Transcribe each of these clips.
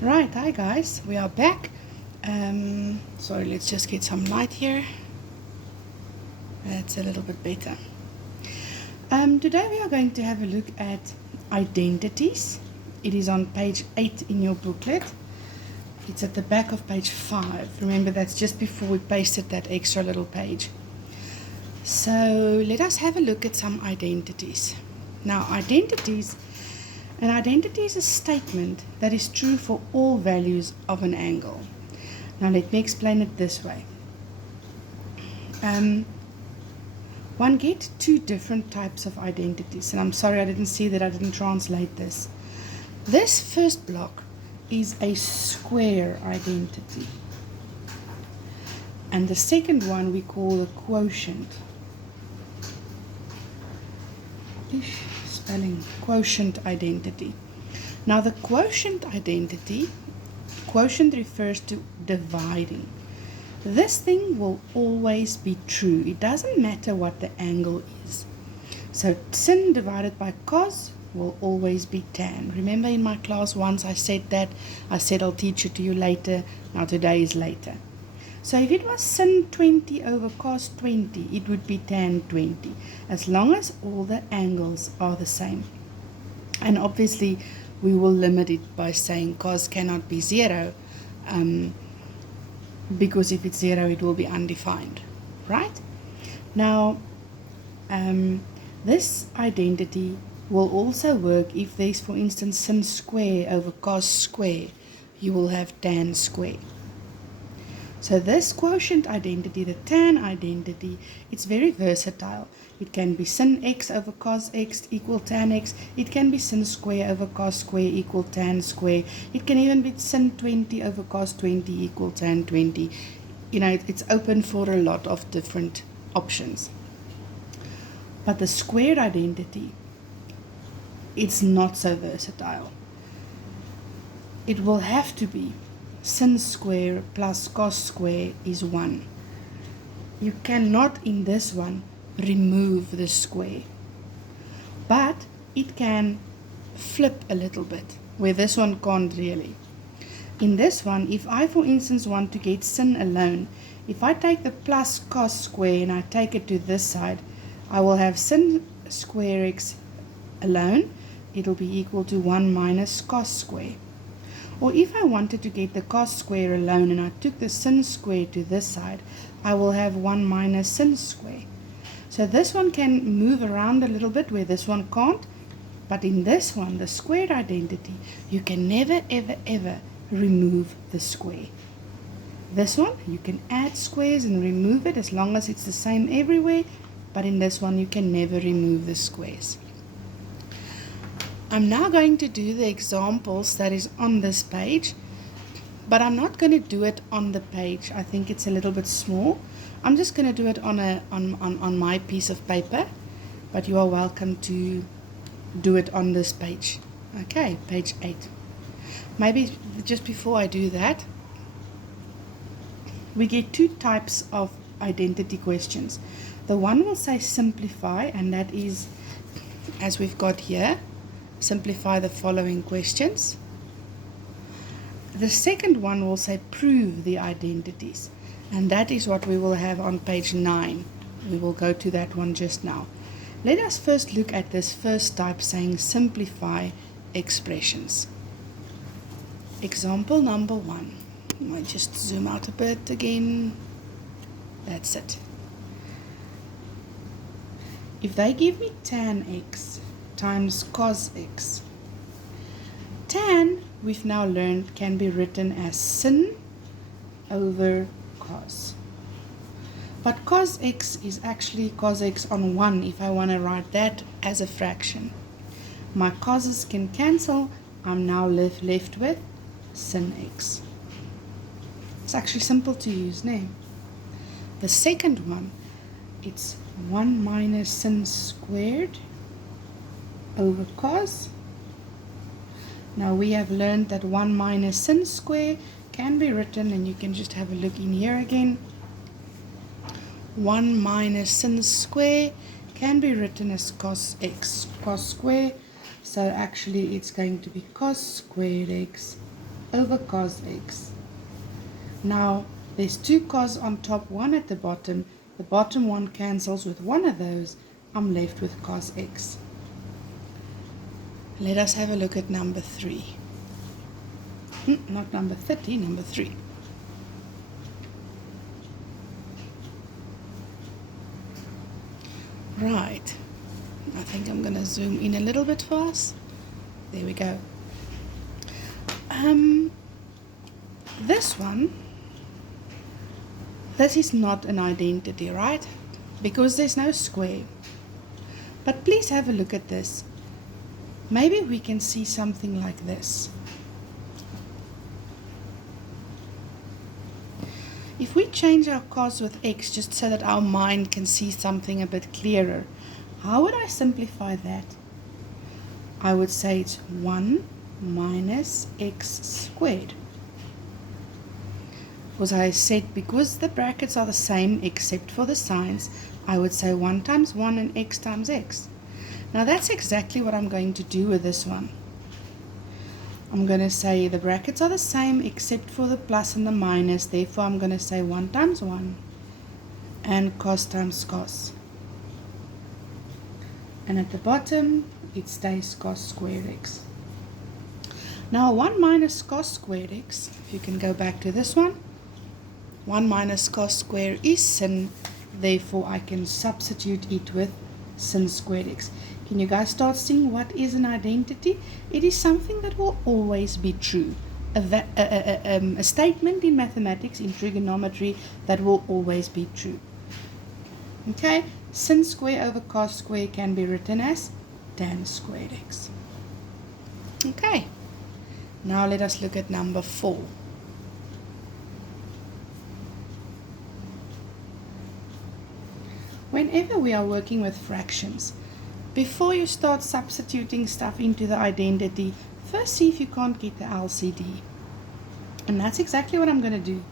Right, hi guys, we are back. Sorry, let's just get some light here. That's a little bit better. Today we are going to have a look at identities. It is on page 8 in your booklet. It's at the back of page 5. Remember, that's just before we pasted that extra little page. So let us have a look at some identities. Now, an identity is a statement that is true for all values of an angle. Now let me explain it this way. One gets two different types of identities, and I'm sorry I didn't see that I didn't translate this. This first block is a square identity, and the second one we call the quotient. Quotient identity. Now the quotient identity, quotient refers to dividing. This thing will always be true. It doesn't matter what the angle is. So sin divided by cos will always be tan. Remember in my class once I said that, I said I'll teach it to you later. Now today is later. So if it was sin 20 over cos 20, it would be tan 20, as long as all the angles are the same. And obviously, we will limit it by saying cos cannot be 0, because if it's 0, it will be undefined, right? Now, this identity will also work if there's, for instance, sin square over cos square. You will have tan square. So this quotient identity, the tan identity, it's very versatile. It can be sin x over cos x equal tan x. It can be sin square over cos square equal tan square. It can even be sin 20 over cos 20 equal tan 20. You know, it's open for a lot of different options. But the squared identity, it's not so versatile. It will have to be sin square plus cos square is 1. You cannot in this one remove the square, but it can flip a little bit, where this one can't really. In this one, if I for instance want to get sin alone, if I take the plus cos square and I take it to this side, I will have sin square x alone. It'll be equal to 1 minus cos square. Or if I wanted to get the cos square alone and I took the sin square to this side, I will have 1 minus sin square. So this one can move around a little bit where this one can't. But in this one, the squared identity, you can never, ever, ever remove the square. This one, you can add squares and remove it as long as it's the same everywhere. But in this one, you can never remove the squares. I'm now going to do the examples that is on this page, but I'm not going to do it on the page. I think it's a little bit small. I'm just going to do it on my piece of paper, but you are welcome to do it on this page. Okay, page 8. Maybe just before I do that, we get two types of identity questions. The one will say simplify, and that is, as we've got here, simplify the following questions. The second one will say prove the identities, and that is what we will have on page 9. We will go to that one just now. Let us first look at this first type saying simplify expressions. Example number 1. I might just zoom out a bit again. That's it. If they give me tan x times cos x. Tan, we've now learned, can be written as sin over cos. But cos x is actually cos x on 1 if I want to write that as a fraction. My cos's can cancel. I'm now left with sin x. It's actually simple to use now. The second one, it's 1 minus sin squared over cos. Now we have learned that 1 minus sin square can be written, and you can just have a look in here again. 1 minus sin square can be written as cos x, cos square. So actually it's going to be cos squared x over cos x. Now, there's 2 cos on top, 1 at the bottom. The bottom one cancels with one of those. I'm left with cos x. Let us have a look at number 3. Not number 30, number 3. Right. I think I'm going to zoom in a little bit for us. There we go. This one, this is not an identity, right? Because there's no square. But please have a look at this. Maybe we can see something like this. If we change our cos with x just so that our mind can see something a bit clearer, how would I simplify that? I would say it's 1 minus x squared. Because I said because the brackets are the same except for the signs, I would say 1 times 1 and x times x. Now that's exactly what I'm going to do with this one. I'm going to say the brackets are the same except for the plus and the minus, therefore I'm going to say 1 times 1 and cos times cos. And at the bottom it stays cos squared x. Now 1 minus cos squared x, if you can go back to this one, 1 minus cos squared is sin, therefore I can substitute it with sin squared x. Can you guys start seeing what is an identity? It is something that will always be true. A statement in mathematics, in trigonometry, that will always be true. Okay, sin square over cos square can be written as tan squared x. Okay, now let us look at number 4. Whenever we are working with fractions, before you start substituting stuff into the identity, first see if you can't get the LCD. And that's exactly what I'm going to do.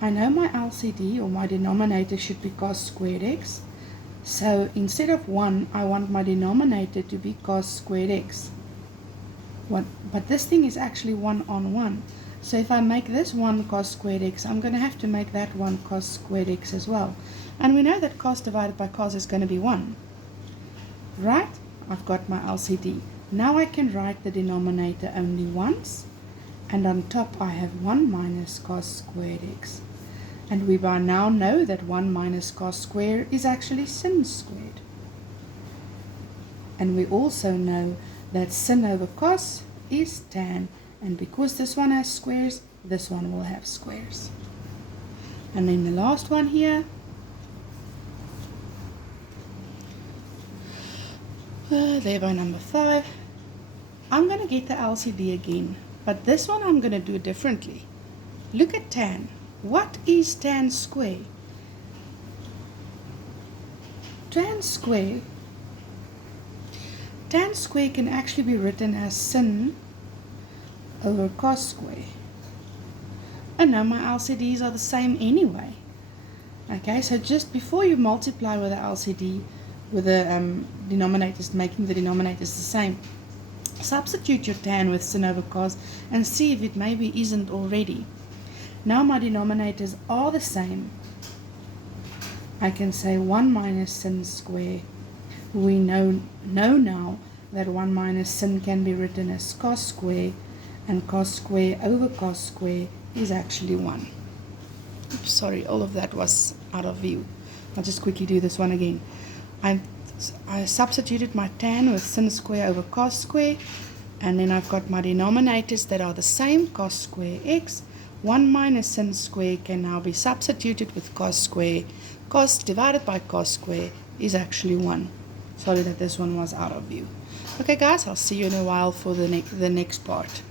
I know my LCD, or my denominator, should be cos squared x. So instead of 1, I want my denominator to be cos squared x. But this thing is actually 1 on 1. So if I make this 1 cos squared x, I'm going to have to make that 1 cos squared x as well. And we know that cos divided by cos is going to be 1. Right? I've got my LCD. Now I can write the denominator only once. And on top I have 1 minus cos squared x. And we by now know that 1 minus cos squared is actually sin squared. And we also know that sin over cos is tan. And because this one has squares, this one will have squares. And then the last one here. There by number 5. I'm going to get the LCD again. But this one I'm going to do differently. Look at tan. What is tan square? Tan square can actually be written as sin over cos square. And now my LCDs are the same anyway. Okay, so just before you multiply with the LCD, with the denominators, making the denominators the same, substitute your tan with sin over cos and see if it maybe isn't already. Now my denominators are the same. I can say 1 minus sin square. We know now that 1 minus sin can be written as cos square, and cos square over cos square is actually 1. Oops, sorry, all of that was out of view. I'll just quickly do this one again. I substituted my tan with sin square over cos square, and then I've got my denominators that are the same, cos square x. 1 minus sin square can now be substituted with cos square. Cos divided by cos square is actually 1. Sorry that this one was out of view. Okay guys, I'll see you in a while for the next part.